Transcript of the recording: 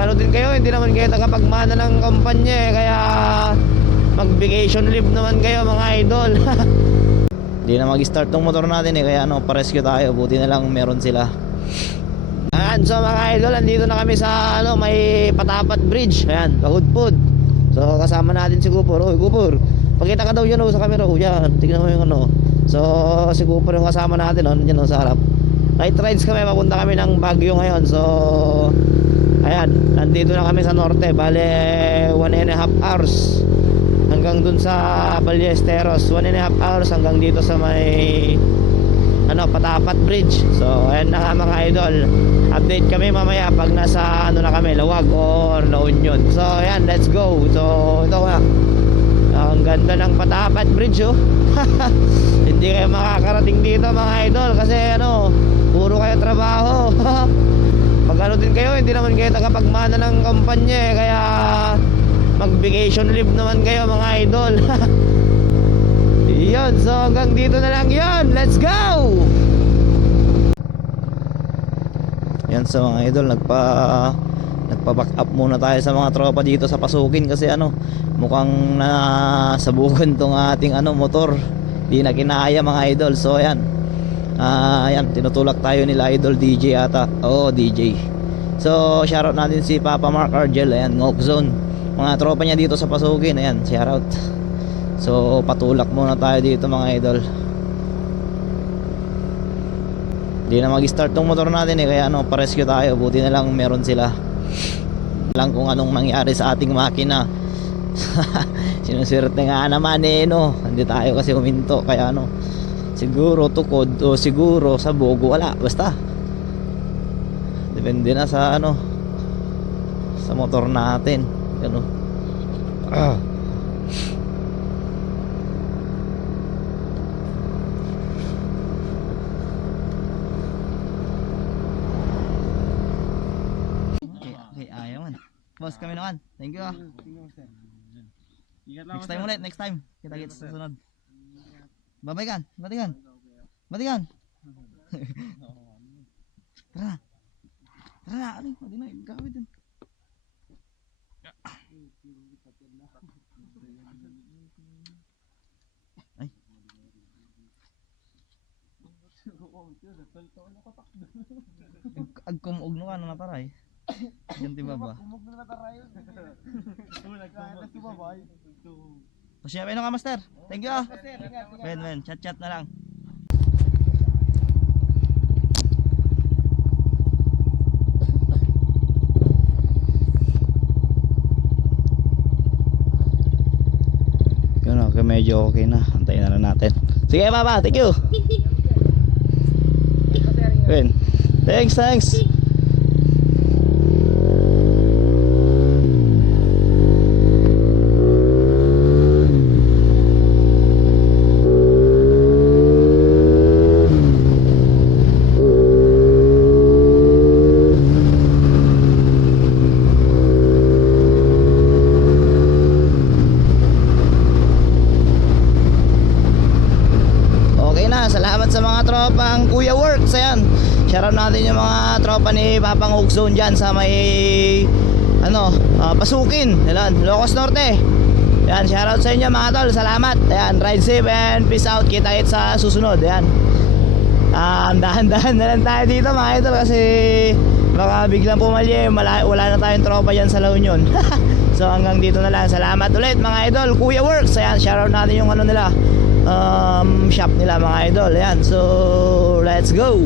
ano din kayo, hindi naman kayo tagapagmana ng kumpanya eh, kaya mag vacation leave naman kayo mga idol. Hindi na mag-start tong motor natin eh, kaya ano, pa-rescue tayo, buti na lang meron sila. Ayan, so mga idol, andito na kami sa ano, may Patapat Bridge. Ayan, Pahudpud. So kasama natin si Cooper. Oy, Cooper. Pakita ka daw yan oh, sa camera. Oh, yan. Tingnan mo yung ano. So si Cooper yung kasama natin oh, nandiyan oh, sa harap. Night rides kami, papunta kami ng Baguio ngayon. So ayan, nandito na kami sa norte. Bale, one and a half hours hanggang dun sa Ballesteros. One and a half hours hanggang dito sa may ano, Patapat Bridge. So, ayan na mga idol. Update kami mamaya pag nasa ano na kami, Lawag or La Union. So, ayan, let's go. So, ito nga. Ang ganda ng Patapat Bridge, oh. Hindi kayo makakarating dito mga idol kasi ano, puro kayo trabaho. pag ano din kayo, hindi naman kayo tagapagmana ng kumpanya eh, kaya mag vacation leave naman kayo mga idol. Yun, so hanggang dito na lang yun. Let's go! Yan sa mga idol, nagpa nagpa-back up muna tayo sa mga tropa dito sa pasukin kasi ano, mukhang nasabugan tong ating ano motor. Di na kinaya mga idol. So ayan. Ah, ayan, tinutulak tayo nila idol DJ ata. Oo, DJ. So, shoutout natin si Papa Mark Argel, ayan, Ngok Zone. Mga tropa niya dito sa pasukin, ayan, shoutout. So patulak muna tayo dito mga idol Hindi na mag-start tong motor natin eh Kaya ano pa-rescue tayo Buti na lang meron sila lang kung anong nangyari sa ating makina Sinuswerte nga naman eh no Hindi tayo kasi huminto Kaya ano Siguro tukod o siguro sabog Wala basta Depende na sa ano Sa motor natin Ano Ah Okay, okay, ayaw man. Boss kami naman. Thank you ah. Next time ulit, next time. Kita kita sa susunod. Babay kan, batikan. Batikan. Tara. Tara, ano? Hindi na, gawin din. Ay. Ag- Agkumuog no ka na nataray. Yan ti baba. Pasya pa ka master. Thank you ah. Ben, ben, chat chat na lang. Yun okay, medyo okay na. Antayin na lang natin. Sige, baba. Thank you. Ben. Thanks, thanks. Okay na, salamat sa mga tropang Kuya Works. Ayan, shoutout natin yung mga tropa ni Papang Ugzone dyan sa may ano, ah, Pasukin. Ayan, Locos Norte. Ayan, shoutout sa inyo mga tol. Salamat. Ayan, ride safe and peace out. Kita-kits sa susunod. Ayan. Um, dahan-dahan na lang tayo dito mga idol kasi baka biglang pumali wala, wala na tayong tropa dyan sa La Union so hanggang dito na lang salamat ulit mga idol Kuya Works ayan shoutout natin yung ano nila um, shop nila mga idol. Ayan so let's go